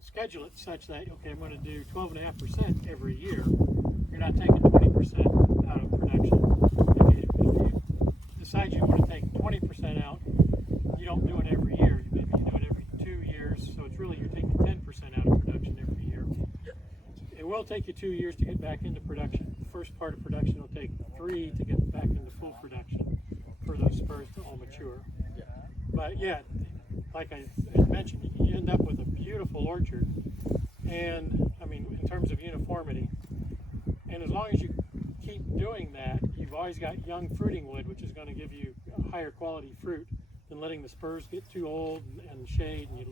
schedule it such that, okay, I'm going to do 12.5% every year. You're not taking 20% out of production. If you decide you want to take 20% out, you don't do it every year. Maybe you do it every 2 years. So it's really you're taking 10% out of production every year. It will take you 2 years to get back into production. The first part of production will take 3 to get back into full production for those spurs to all mature. But yeah, like I mentioned, you end up with a beautiful orchard, and I mean, in terms of uniformity. And as long as you keep doing that, you've always got young fruiting wood, which is going to give you a higher quality fruit than letting the spurs get too old and shade, and you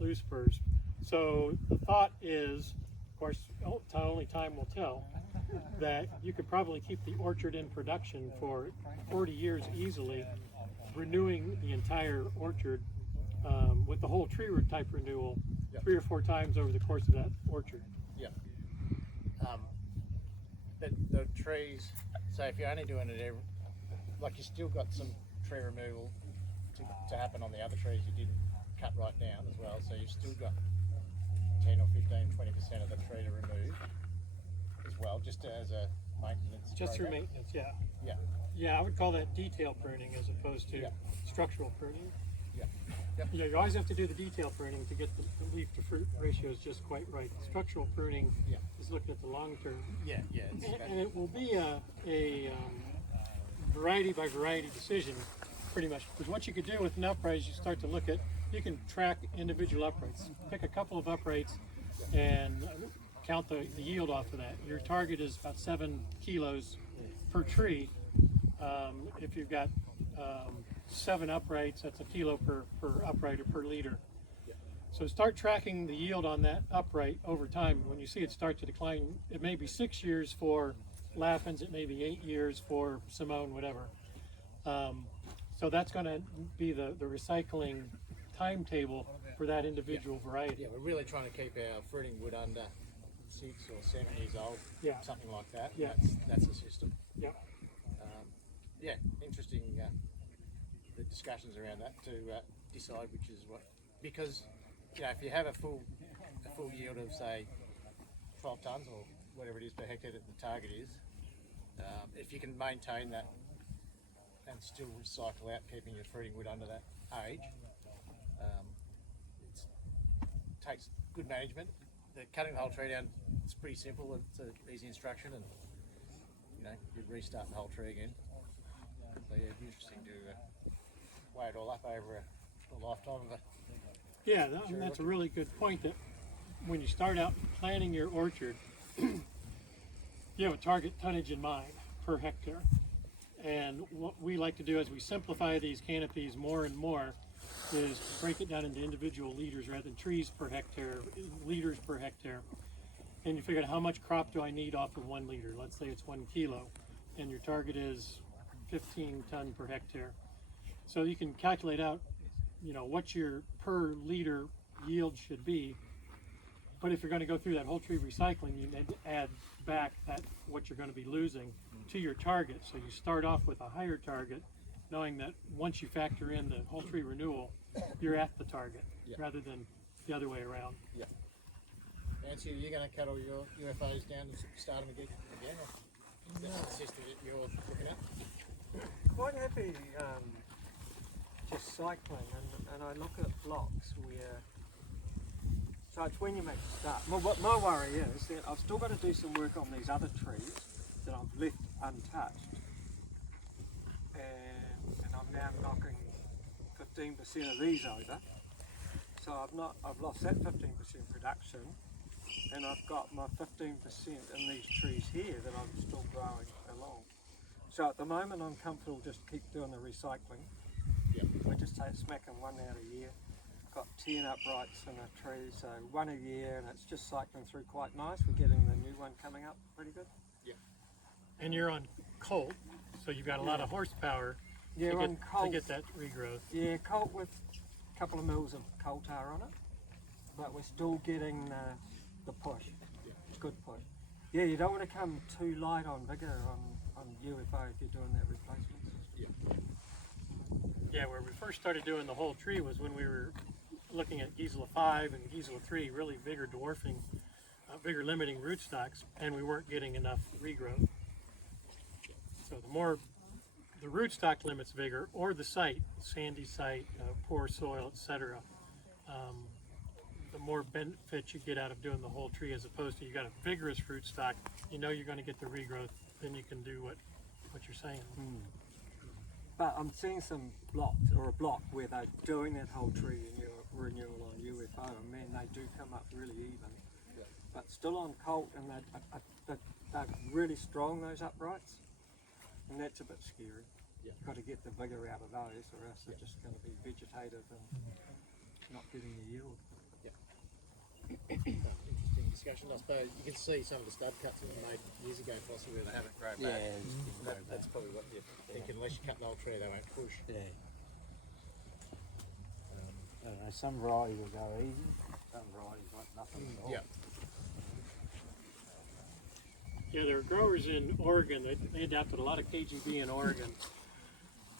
lose spurs. So the thought is, of course, only time will tell, that you could probably keep the orchard in production for 40 years easily, renewing the entire orchard with the whole tree root type renewal 3 or 4 times over the course of that orchard. Yeah. But the trees, so if you're only doing it like you still got some tree removal to happen on the other trees you didn't cut right down as well, so you've still got 10 or 15, 20% of the tree to remove as well, just as a maintenance Just through program. maintenance, yeah. Yeah. Yeah, I would call that detail pruning as opposed to structural pruning. Yeah. Yep. You know, you always have to do the detail pruning to get the leaf to fruit ratios just quite right. Structural pruning is looking at the long term. Yeah, yeah. And it will be a variety by variety decision, pretty much. Because what you could do with an upright is you start to look at, you can track individual uprights. Pick a couple of uprights and count the yield off of that. Your target is about 7 kilos per tree. If you've got 7 uprights, that's a kilo per upright or per liter. So start tracking the yield on that upright over time. When you see it start to decline, it may be 6 years for Lappins, it may be 8 years for Simone, whatever. So that's going to be the recycling timetable for that individual variety. Yeah, we're really trying to keep our fruiting wood under 6 or 7 years old, something like that. Yeah. That's the system. Yeah. Yeah, interesting the discussions around that to decide which is what, because you know if you have a full yield of say 12 tonnes or whatever it is per hectare that the target is, if you can maintain that and still recycle out keeping your fruiting wood under that age, it takes good management. The cutting the whole tree down, it's pretty simple, it's an easy instruction, and you know you restart the whole tree again. So yeah, it'd be interesting to weigh it all up over a lifetime of a Yeah, that's a really good point, that when you start out planning your orchard, you have a target tonnage in mind per hectare. And what we like to do as we simplify these canopies more and more is to break it down into individual liters rather than trees per hectare, liters per hectare. And you figure out how much crop do I need off of 1 liter. Let's say it's 1 kilo, and your target is 15 ton per hectare. So you can calculate out, you know, what your per liter yield should be. But if you're going to go through that whole tree recycling, you need to add back what you're going to be losing to your target. So you start off with a higher target, knowing that once you factor in the whole tree renewal, you're at the target rather than the other way around. Yeah. Nancy, are you going to cut all your UFOs down and start them again? Or is that the system that you're looking at? Quite happy just cycling, and I look at blocks where, so it's when you make a start. My worry is that I've still got to do some work on these other trees that I've left untouched, and I'm now knocking 15% of these over. So I've lost that 15% production, and I've got my 15% in these trees here that I'm still growing along. So at the moment I'm comfortable just keep doing the recycling. We're just smacking 1 out a year. Got 10 uprights in a tree, so 1 a year, and it's just cycling through quite nice. We're getting the new one coming up pretty good. Yeah. And you're on colt, so you've got a lot of horsepower to get that regrowth. Yeah, colt with a couple of mils of coal tar on it, but we're still getting the push. Good push. Yeah, you don't want to come too light on vigor on UFO if you're doing that replacement. Yeah. Yeah, where we first started doing the whole tree was when we were looking at Gisela 5 and Gisela 3, really vigor dwarfing, vigor limiting rootstocks, and we weren't getting enough regrowth. So the more the rootstock limits vigor, or the site, sandy site, poor soil, etc., the more benefit you get out of doing the whole tree, as opposed to you got a vigorous rootstock, you know you're going to get the regrowth, then you can do what you're saying. But I'm seeing some blocks, or a block where they're doing that whole tree renewal on UFO, and man, they do come up really even. Yeah. But still on Colt, and they're really strong, those uprights, and that's a bit scary. Yeah. Got to get the vigour out of those, or else they're just going to be vegetative and not getting the yield. Interesting discussion. I suppose you can see some of the stud cuts that were made years ago, possibly where they haven't grown back. That's probably what you think. Unless you cut an old tree, they won't push. Yeah. I don't know, some varieties will go easy, some varieties want nothing at all. Yeah. Yeah, there are growers in Oregon. They adapted a lot of KGB in Oregon.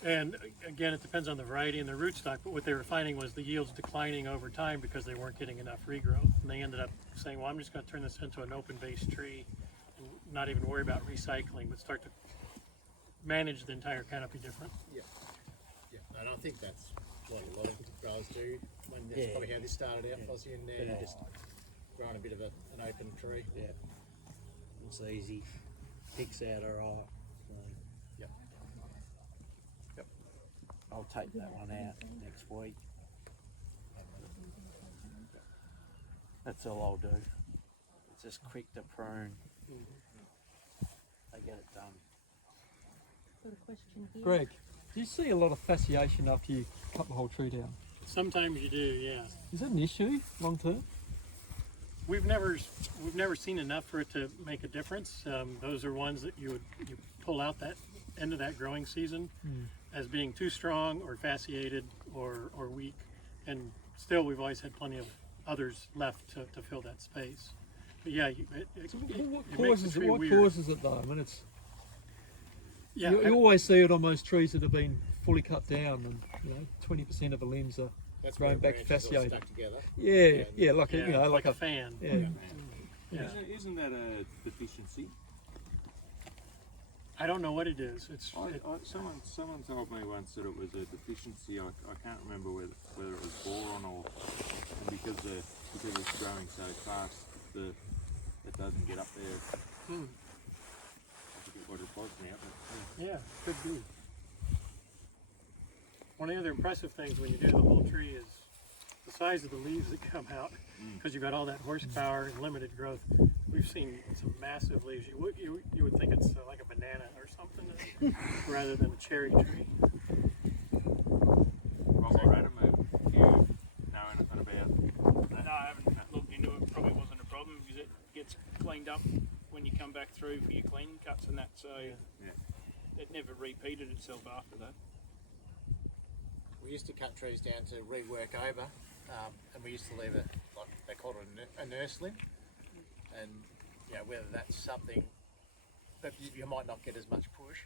And again, it depends on the variety and the rootstock, but what they were finding was the yields declining over time because they weren't getting enough regrowth. And they ended up saying, well, I'm just going to turn this into an open-based tree and not even worry about recycling, but start to manage the entire canopy different. Yeah. And I think that's what a lot of growers do. That's probably how this started out, Fozzie, and now you're just growing a bit of an open tree. Yeah. It's easy, picks out alright. So I'll take that one out next week. That's all I'll do. It's just quick to prune. They get it done. Got a question here. Greg, do you see a lot of fasciation after you cut the whole tree down? Sometimes you do, yeah. Is that an issue long term? We've never seen enough for it to make a difference. Those are ones that you pull out that end of that growing season as being too strong or fasciated or weak, and still we've always had plenty of others left to fill that space. But yeah, What makes the causes it? tree What weird. causes it though? I mean, it's Yeah, you always see it on most trees that have been fully cut down, and 20% of the limbs are That's growing where back branches all fasciated. stuck together. Yeah, like yeah, like a fan. yeah. Yeah. Isn't that a deficiency? I don't know what it is. Someone told me once that it was a deficiency. I can't remember whether it was boron or because it's growing so fast, it doesn't get up there. I forget what it was now. But Yeah, could be. One of the other impressive things when you do the whole tree is the size of the leaves that come out, because you've got all that horsepower and limited growth. We've seen some massive leaves. You would think it's like a banana or something rather than a cherry tree. Rob or Adam, you know anything about? No, I haven't looked into it. Probably wasn't a problem because it gets cleaned up when you come back through for your cleaning cuts and that. So it never repeated itself after that. We used to cut trees down to rework over, and we used to leave it, like they called it a nursling, and whether that's something that you might not get as much push.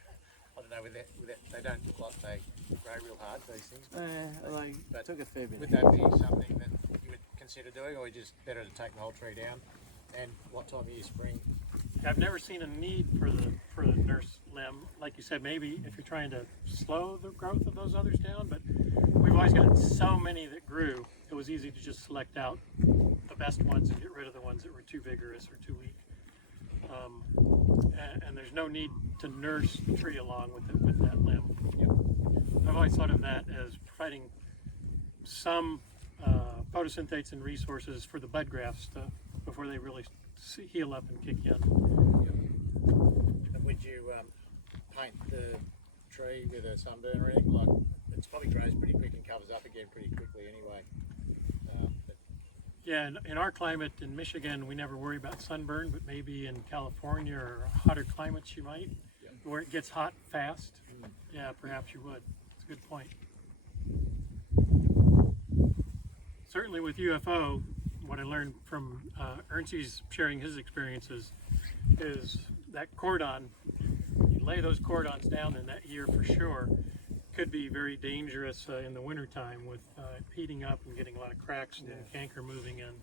I don't know, with that they don't look like they grow real hard, these things. They took a fair bit. Would that be something that you would consider doing, or just better to take the whole tree down? And what time of year, spring? I've never seen a need for the nurse limb. Like you said, maybe if you're trying to slow the growth of those others down, but we've always got so many that grew, it was easy to just select out the best ones and get rid of the ones that were too vigorous or too weak. And there's no need to nurse the tree along with that limb. I've always thought of that as providing some photosynthesis and resources for the bud grafts before they really heal up and kick in. And would you paint the tree with a sunburn or anything? Like, it probably grows pretty quick and covers up again pretty quickly anyway. Yeah, in our climate in Michigan, we never worry about sunburn, but maybe in California or hotter climates you might, where it gets hot fast. Yeah, perhaps you would. It's a good point. Certainly with UFO, what I learned from Ernstie's sharing his experiences is that cordon, you lay those cordons down in that year for sure, could be very dangerous in the wintertime with heating up and getting a lot of cracks and Yeah. canker moving in.